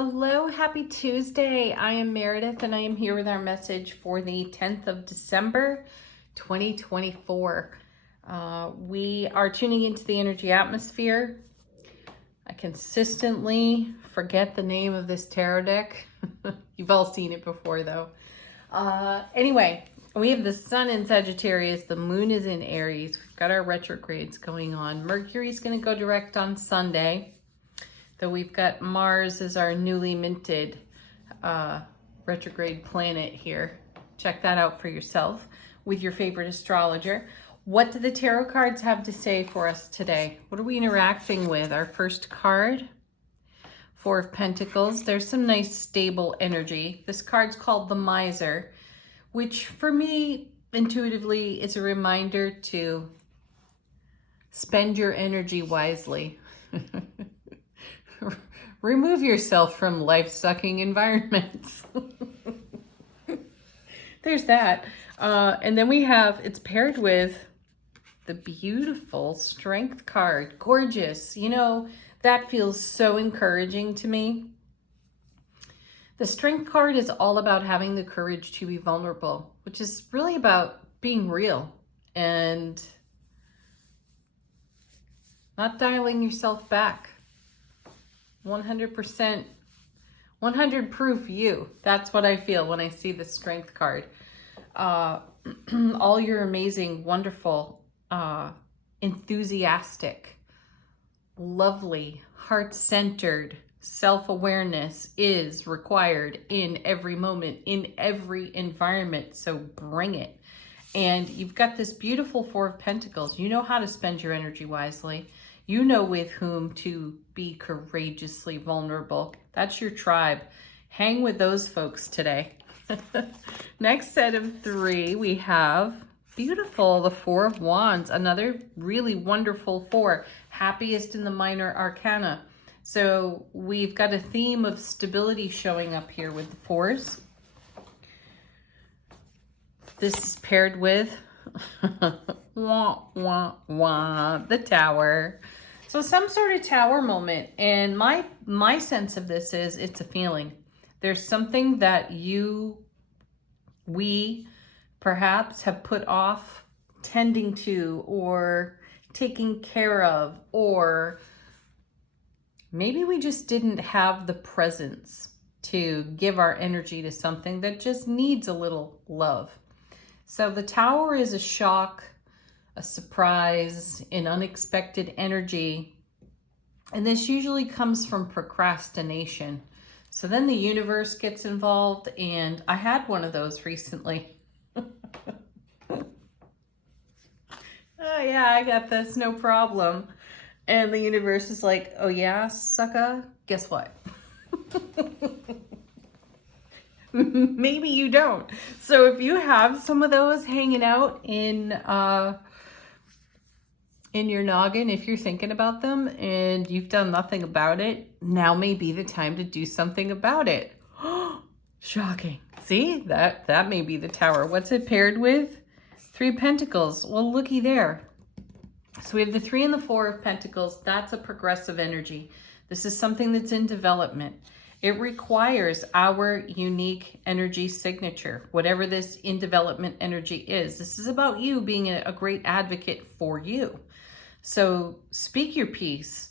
Hello, happy Tuesday. I am Meredith and I am here with our message for the 10th of December, 2024. We are tuning into the energy atmosphere. I consistently forget the name of this tarot deck. You've all seen it before though. Anyway, we have the sun in Sagittarius, the moon is in Aries. We've got our retrogrades going on. Mercury's going to go direct on Sunday. So we've got Mars as our newly minted retrograde planet here. Check that out for yourself with your favorite astrologer. What do the tarot cards have to say for us today? What are we interacting with? Our first card, Four of Pentacles. There's some nice stable energy. This card's called the Miser, which for me intuitively is a reminder to spend your energy wisely. Remove yourself from life-sucking environments. There's that. And then we have, it's paired with the beautiful Strength card. Gorgeous. You know, that feels so encouraging to me. The Strength card is all about having the courage to be vulnerable, which is really about being real and not dialing yourself back. 100%, 100 proof you. That's what I feel when I see the Strength card. All your amazing, wonderful, enthusiastic, lovely, heart-centered self-awareness is required in every moment, in every environment. So bring it. And you've got this beautiful Four of Pentacles. You know how to spend your energy wisely. You know with whom to be courageously vulnerable. That's your tribe. Hang with those folks today. Next set of three, we have beautiful, the Four of Wands. Another really wonderful four. Happiest in the minor arcana. So we've got a theme of stability showing up here with the fours. This is paired with wah, wah, wah, the Tower. So some sort of tower moment. And my sense of this is it's a feeling. There's something that we perhaps have put off tending to or taking care of, or maybe we just didn't have the presence to give our energy to something that just needs a little love. So the Tower is a shock, a surprise, an unexpected energy. And this usually comes from procrastination. So then the universe gets involved, and I had one of those recently. Oh yeah, I got this, no problem. And the universe is like, oh yeah, sucker, guess what? Maybe you don't. So if you have some of those hanging out in your noggin, if you're thinking about them and you've done nothing about it, now may be the time to do something about it. Shocking. See, that may be the Tower. What's it paired with? Three of Pentacles. Well, looky there. So we have the Three and the Four of Pentacles. That's a progressive energy. This is something that's in development. It requires our unique energy signature, whatever this in development energy is. This is about you being a great advocate for you. So speak your piece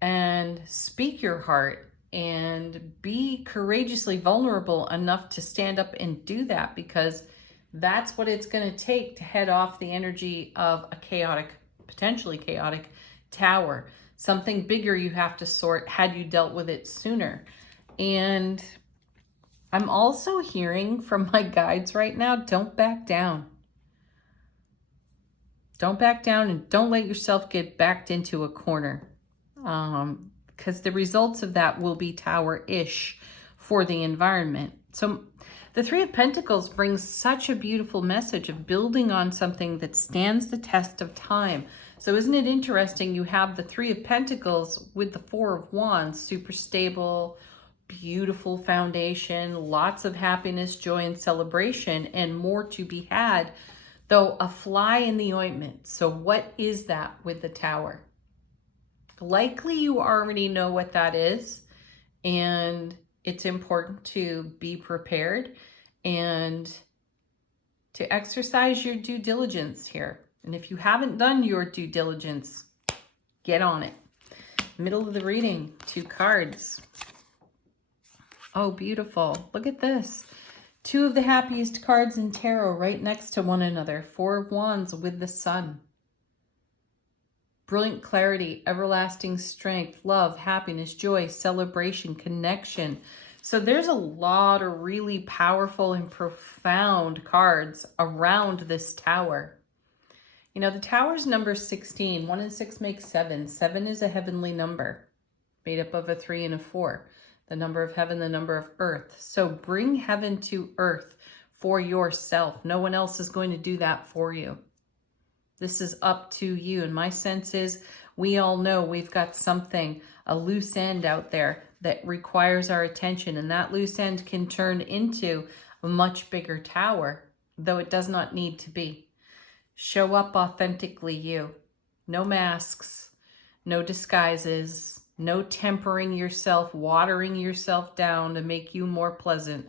and speak your heart and be courageously vulnerable enough to stand up and do that, because that's what it's going to take to head off the energy of a chaotic, potentially chaotic Tower. Something bigger you have to sort had you dealt with it sooner. And I'm also hearing from my guides right now, don't back down. Don't back down and don't let yourself get backed into a corner. Because the results of that will be Tower-ish for the environment. So the Three of Pentacles brings such a beautiful message of building on something that stands the test of time. So isn't it interesting? You have the Three of Pentacles with the Four of Wands, super stable, beautiful foundation, lots of happiness, joy, and celebration, and more to be had, though a fly in the ointment. So what is that with the Tower? Likely you already know what that is, and it's important to be prepared and to exercise your due diligence here. And if you haven't done your due diligence, get on it. Middle of the reading, 2 cards. Oh, beautiful. Look at this. 2 of the happiest cards in tarot right next to one another. 4 of Wands with the Sun. Brilliant clarity, everlasting strength, love, happiness, joy, celebration, connection. So there's a lot of really powerful and profound cards around this tower. You know, the tower's number 16. 1 and 6 make 7. 7 is a heavenly number made up of a 3 and a 4. The number of heaven, the number of earth. So bring heaven to earth for yourself. No one else is going to do that for you. This is up to you. And my sense is we all know we've got something, a loose end out there that requires our attention. And that loose end can turn into a much bigger tower, though it does not need to be. Show up authentically you. No masks, no disguises, no tempering yourself, watering yourself down to make you more pleasant.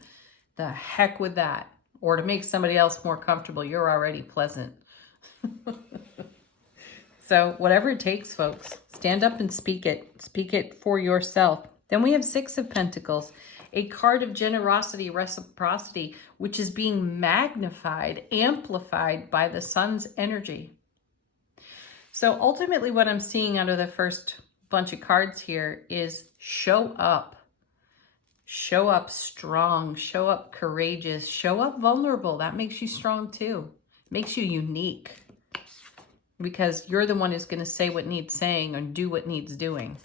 The heck with that. Or to make somebody else more comfortable. You're already pleasant. So whatever it takes, folks, stand up and speak it. Speak it for yourself. Then we have 6 of Pentacles, a card of generosity, reciprocity, which is being magnified, amplified by the Sun's energy. So ultimately what I'm seeing out of the first bunch of cards here is show up. Show up strong, show up courageous, show up vulnerable. That makes you strong too. Makes you unique. Because you're the one who's going to say what needs saying or do what needs doing.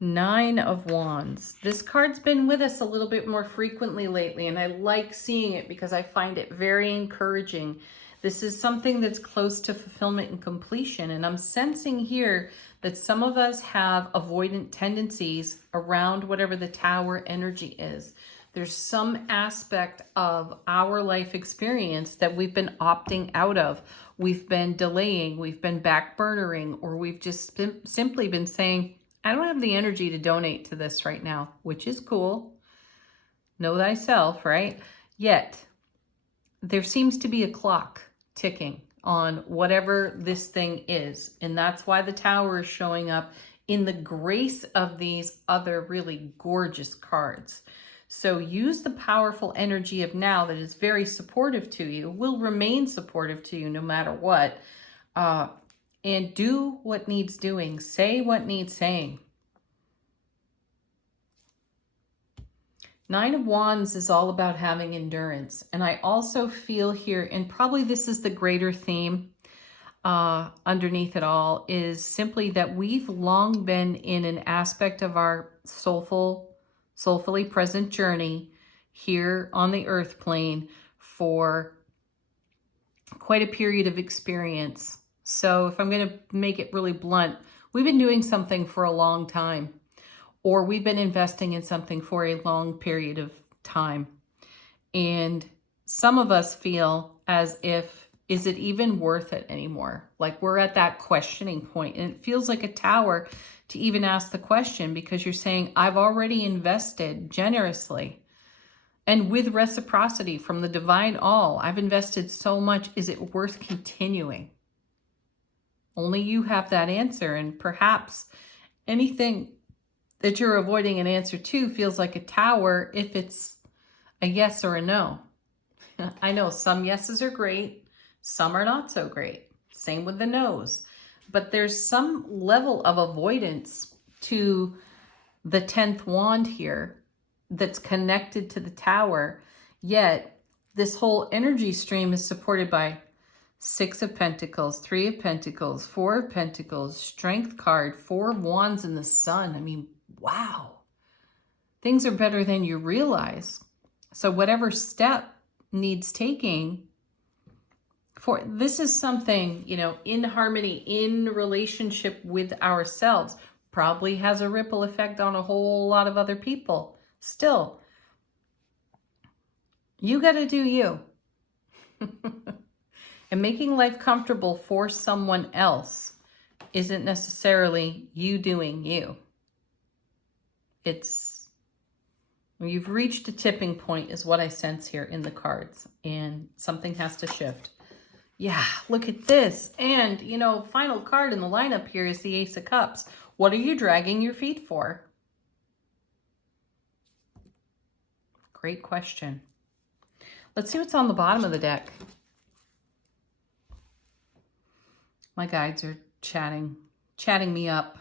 9 of Wands. This card's been with us a little bit more frequently lately, and I like seeing it because I find it very encouraging. This is something that's close to fulfillment and completion, and I'm sensing here that some of us have avoidant tendencies around whatever the tower energy is. There's some aspect of our life experience that we've been opting out of. We've been delaying, we've been backburnering, or we've just simply been saying, I don't have the energy to donate to this right now, which is cool. Know thyself, right? Yet, there seems to be a clock ticking on whatever this thing is. And that's why the tower is showing up in the grace of these other really gorgeous cards. So use the powerful energy of now that is very supportive to you, will remain supportive to you no matter what, and do what needs doing. Say what needs saying. 9 of Wands is all about having endurance. And I also feel here, and probably this is the greater theme underneath it all, is simply that we've long been in an aspect of our soulfully present journey here on the earth plane for quite a period of experience. So if I'm going to make it really blunt, we've been doing something for a long time, or we've been investing in something for a long period of time. And some of us feel as if, is it even worth it anymore? Like we're at that questioning point, and it feels like a tower to even ask the question, because you're saying, I've already invested generously and with reciprocity from the divine all. I've invested so much. Is it worth continuing? Only you have that answer. And perhaps anything that you're avoiding an answer to feels like a tower if it's a yes or a no. I know some yeses are great. Some are not so great. Same with the no's. But there's some level of avoidance to the 10th wand here that's connected to the tower. Yet this whole energy stream is supported by 6 of Pentacles, 3 of Pentacles, 4 of Pentacles, Strength card, 4 of Wands, and the Sun. I mean, wow. Things are better than you realize. So whatever step needs taking, for this is something, you know, in harmony, in relationship with ourselves, probably has a ripple effect on a whole lot of other people. Still, you got to do you. And making life comfortable for someone else isn't necessarily you doing you. You've reached a tipping point is what I sense here in the cards, and something has to shift. Yeah, look at this. And, final card in the lineup here is the Ace of Cups. What are you dragging your feet for? Great question. Let's see what's on the bottom of the deck. My guides are chatting me up.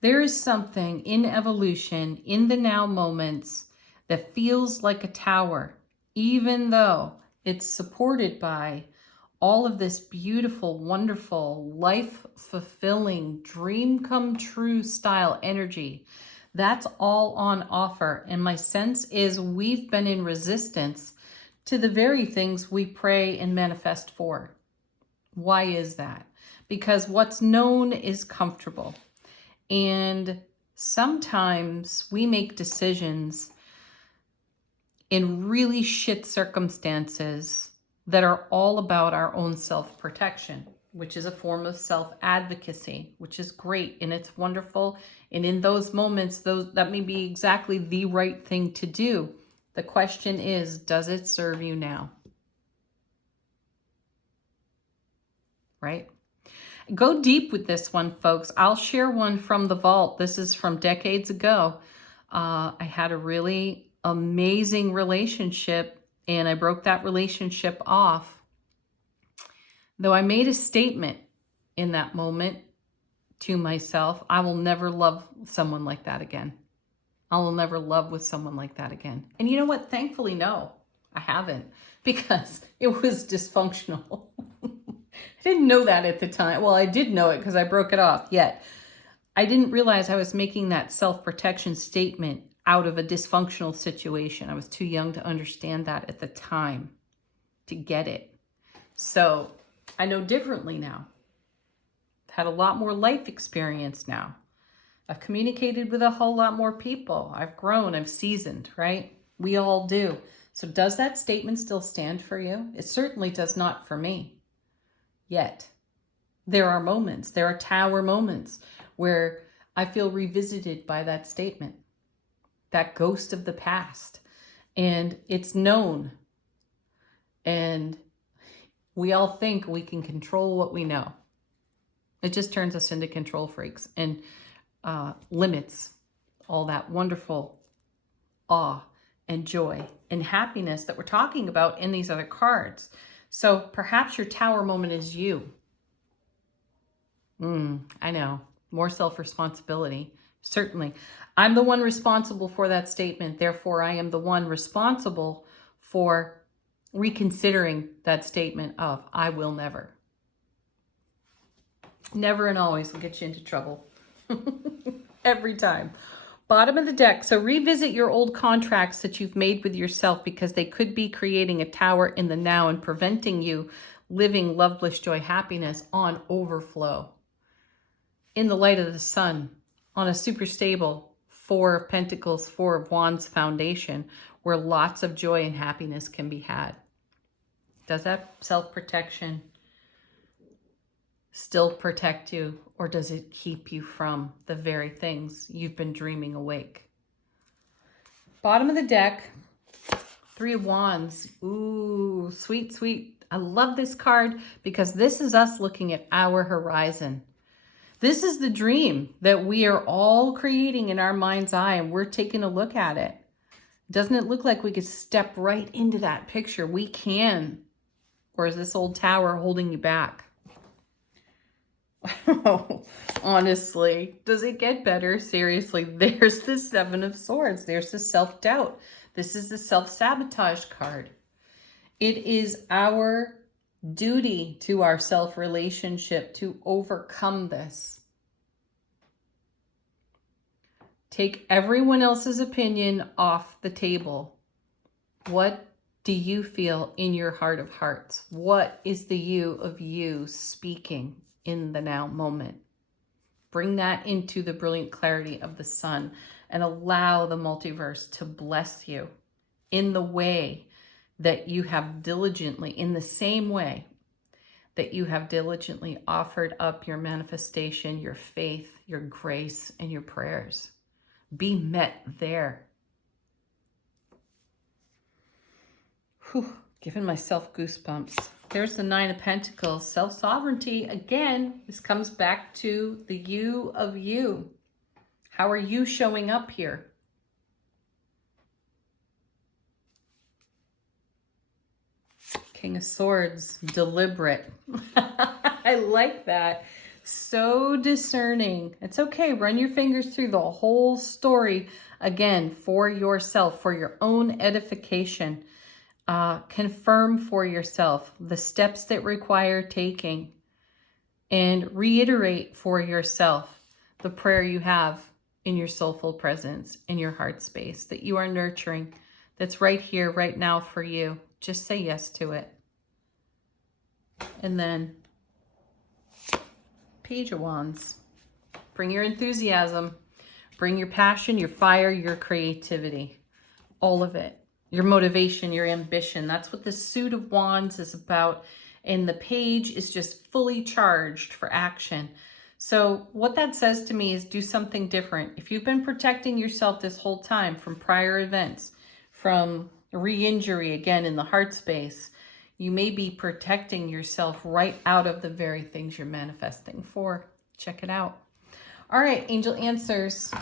There is something in evolution, in the now moments, that feels like a tower, even though it's supported by all of this beautiful, wonderful, life-fulfilling, dream-come-true style energy. That's all on offer. And my sense is we've been in resistance to the very things we pray and manifest for. Why is that? Because what's known is comfortable. And sometimes we make decisions in really shit circumstances that are all about our own self-protection, which is a form of self-advocacy, which is great and it's wonderful. And in those moments, that may be exactly the right thing to do. The question is, does it serve you now? Right? Go deep with this one, folks. I'll share one from the vault. This is from decades ago. I had a really amazing relationship and I broke that relationship off. Though I made a statement in that moment to myself, I will never love someone like that again. I will never love with someone like that again. And you know what? Thankfully, no, I haven't, because it was dysfunctional. I didn't know that at the time. Well, I did know it because I broke it off, yet I didn't realize I was making that self-protection statement out of a dysfunctional situation. I was too young to understand that at the time, to get it. So I know differently now. I've had a lot more life experience now. I've communicated with a whole lot more people. I've grown, I've seasoned, right? We all do. So does that statement still stand for you? It certainly does not for me. Yet there are moments, there are tower moments where I feel revisited by that statement, that ghost of the past, and it's known. And we all think we can control what we know. It just turns us into control freaks and limits all that wonderful awe and joy and happiness that we're talking about in these other cards. So perhaps your tower moment is you. I know, more self-responsibility. Certainly. I'm the one responsible for that statement. Therefore, I am the one responsible for reconsidering that statement of, I will never. Never and always will get you into trouble. Every time. Bottom of the deck. So revisit your old contracts that you've made with yourself, because they could be creating a tower in the now and preventing you living love, bliss, joy, happiness on overflow. In the light of the sun, on a super stable 4 of Pentacles, 4 of Wands foundation, where lots of joy and happiness can be had. Does that self-protection still protect you, or does it keep you from the very things you've been dreaming awake? Bottom of the deck, 3 of Wands. Ooh, sweet, sweet. I love this card because this is us looking at our horizon. This is the dream that we are all creating in our mind's eye, and we're taking a look at it. Doesn't it look like we could step right into that picture? We can. Or is this old tower holding you back? Honestly, does it get better? Seriously, there's the 7 of Swords. There's the self-doubt. This is the self-sabotage card. It is our duty to our self-relationship to overcome this. Take everyone else's opinion off the table. What do you feel in your heart of hearts? What is the you of you speaking in the now moment? Bring that into the brilliant clarity of the sun and allow the multiverse to bless you in the way that you have diligently, in the same way that you have diligently offered up your manifestation, your faith, your grace, and your prayers. be met there. Whew, giving myself goosebumps. There's the Nine of Pentacles, self-sovereignty. Again, this comes back to the you of you. How are you showing up here? King of Swords, deliberate. I like that. So discerning. It's okay. Run your fingers through the whole story again for yourself, for your own edification. Confirm for yourself the steps that require taking, and reiterate for yourself the prayer you have in your soulful presence, in your heart space, that you are nurturing, that's right here, right now for you. Just say yes to it. And then Page of Wands. Bring your enthusiasm. Bring your passion, your fire, your creativity. All of it. Your motivation, your ambition. That's what the Suit of Wands is about. And the Page is just fully charged for action. So what that says to me is do something different. If you've been protecting yourself this whole time from prior events, from re-injury again in the heart space, you may be protecting yourself right out of the very things you're manifesting for. Check it out. All right, angel answers.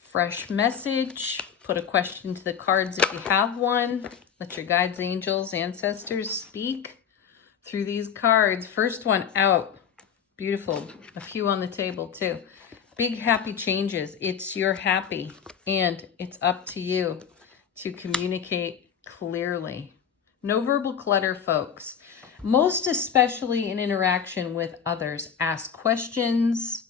Fresh message. Put a question to the cards if you have one. Let your guides, angels, ancestors speak through these cards. First one out. Beautiful. A few on the table too. Big happy changes. It's your happy, and it's up to you to communicate clearly. No verbal clutter, folks. Most especially in interaction with others. Ask questions.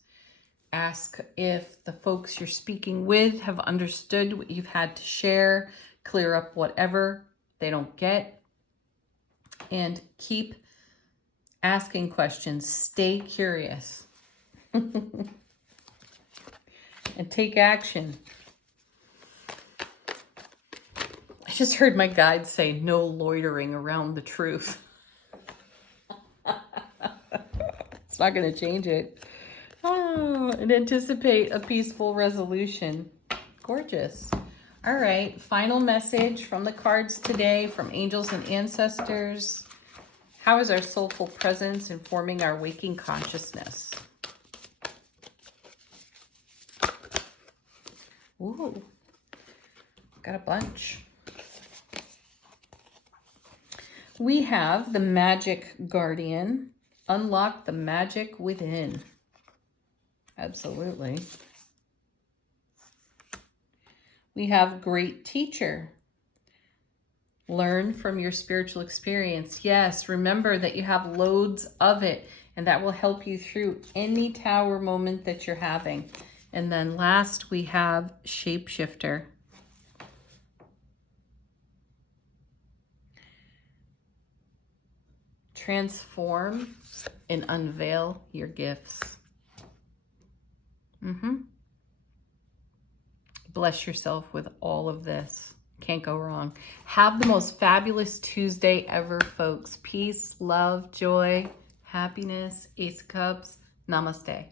Ask if the folks you're speaking with have understood what you've had to share. Clear up whatever they don't get. And keep asking questions. Stay curious. And take action. I just heard my guide say no loitering around the truth. It's not going to change it. Oh, and anticipate a peaceful resolution. Gorgeous. All right, final message from the cards today from angels and ancestors. How is our soulful presence informing our waking consciousness? Ooh, got a bunch. We have the Magic Guardian. Unlock the magic within. Absolutely. We have Great Teacher. Learn from your spiritual experience. Yes, remember that you have loads of it, and that will help you through any tower moment that you're having. And then last, we have Shapeshifter. Transform and unveil your gifts. Bless yourself with all of this. Can't go wrong. Have the most fabulous Tuesday ever, folks. Peace, love, joy, happiness, Ace of Cups. Namaste.